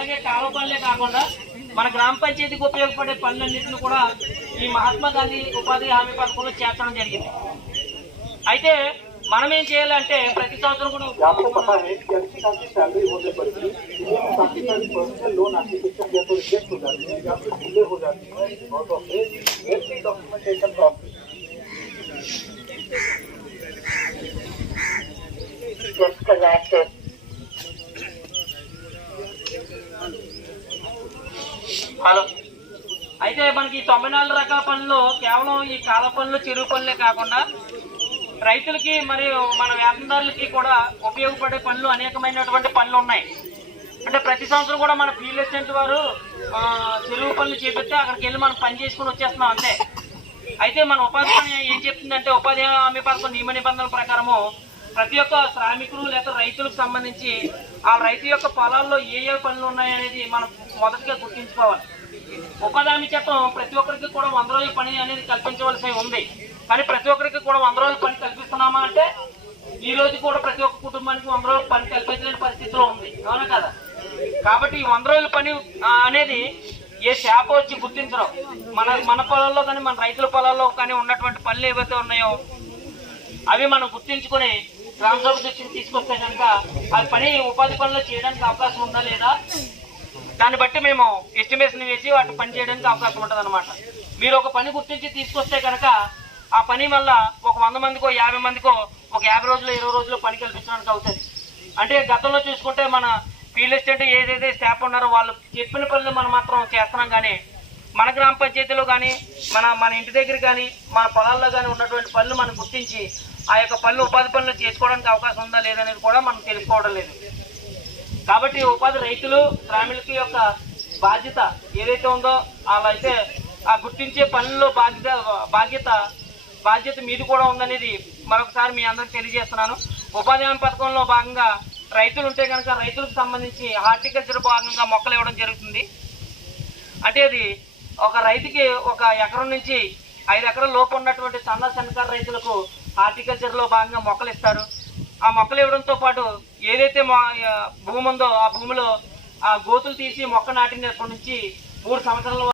అలాగే కావ పనులే కాకుండా మన గ్రామ పంచాయతీకి ఉపయోగపడే పనులన్నింటిని కూడా ఈ మహాత్మా గాంధీ ఉపాధి హామీ పథకంలో చేర్చడం జరిగింది. అయితే మనం ఏం చేయాలంటే ప్రతి సంవత్సరం కూడా Just connected. హలో. అయితే మనకి ఈ తొంభై నాలుగు రకాల పనులు కేవలం ఈ కాల పనులు చెరువు పనులే కాకుండా రైతులకి మరియు మన వేతనదారులకి కూడా ఉపయోగపడే పనులు అనేకమైనటువంటి పనులు ఉన్నాయి. అంటే ప్రతి సంవత్సరం కూడా మన ఫీల్డ్ అసిస్టెంట్ వారు చెరువు పనులు చేపిస్తే అక్కడికి వెళ్ళి మనం పని చేసుకుని వచ్చేస్తున్నాం అంతే. అయితే మన ఉపాధి పని ఏం చెప్తుందంటే ఉపాధి హామీ పథకం నియమ నిబంధనల ప్రకారము ప్రతి ఒక్క శ్రామికులు లేదా రైతులకు సంబంధించి ఆ రైతు యొక్క పొలాల్లో ఏ ఏ పనులు ఉన్నాయనేది మనం మొదటిగా గుర్తించుకోవాలి. ఉపాధి హామీ చట్టం ప్రతి ఒక్కరికి కూడా వంద రోజుల పని అనేది కల్పించవలసి ఉంది. కానీ ప్రతి ఒక్కరికి కూడా వంద రోజుల పని కల్పిస్తున్నామా అంటే ఈ రోజు కూడా ప్రతి ఒక్క కుటుంబానికి వంద రోజుల పని కల్పించలేని పరిస్థితిలో ఉంది. అవునా కదా? కాబట్టి ఈ వంద రోజుల పని అనేది ఏ శాప వచ్చి గుర్తించడం. మన మన పొలాల్లో కానీ మన రైతుల పొలాల్లో కానీ ఉన్నటువంటి పనులు ఏవైతే ఉన్నాయో అవి మనం గుర్తించుకొని గ్రామ సభ దృష్టికి తీసుకొస్తే కనుక ఆ పని ఉపాధి పనులు చేయడానికి అవకాశం ఉందా లేదా? దాన్ని బట్టి మేము ఎస్టిమేషన్ వేసి వాటి పని చేయడానికి అవకాశం ఉంటుంది అనమాట మీరు ఒక పని గుర్తించి తీసుకొస్తే కనుక ఆ పని వల్ల ఒక వంద మందికో యాభై మందికో ఒక యాభై రోజులు ఇరవై రోజులు పని కల్పించడానికి అవుతుంది. అంటే గతంలో చూసుకుంటే మన ఫీల్డ్ అసిస్టెంట్ ఏదైతే స్టాఫ్ ఉన్నారో వాళ్ళు చెప్పిన పనులు మనం మాత్రం చేస్తున్నాం కానీ మన గ్రామ పంచాయతీలో కానీ మన మన ఇంటి దగ్గర కానీ మన పొలాల్లో కానీ ఉన్నటువంటి పనులు మనం గుర్తించి ఆ యొక్క పనులు ఉపాధి పనులు చేసుకోవడానికి అవకాశం ఉందా లేదనేది కూడా మనం తెలుసుకోవడం లేదు. కాబట్టి ఉపాధి రైతులు శ్రామికులకి యొక్క బాధ్యత ఏదైతే ఉందో అలా అయితే ఆ గుర్తించే పనుల్లో బాధ్యత బాధ్యత బాధ్యత మీది కూడా ఉందనేది మరొకసారి మీ అందరికి తెలియజేస్తున్నాను. ఉపాధి హామీ పథకంలో భాగంగా రైతులు ఉంటే కనుక రైతులకు సంబంధించి హార్టికల్చర్ భాగంగా మొక్కలు ఇవ్వడం జరుగుతుంది. అంటే అది ఒక రైతుకి ఒక ఎకరం నుంచి ఐదు ఎకరాల లోపు ఉన్నటువంటి సన్న సన్నకారు రైతులకు హార్టికల్చర్లో భాగంగా మొక్కలు ఇస్తారు. ఆ మొక్కలు ఇవ్వడంతో పాటు ఏదైతే భూమి ఉందో ఆ భూమిలో ఆ గోతులు తీసి మొక్క నాటినప్పటి నుంచి మూడు సంవత్సరాల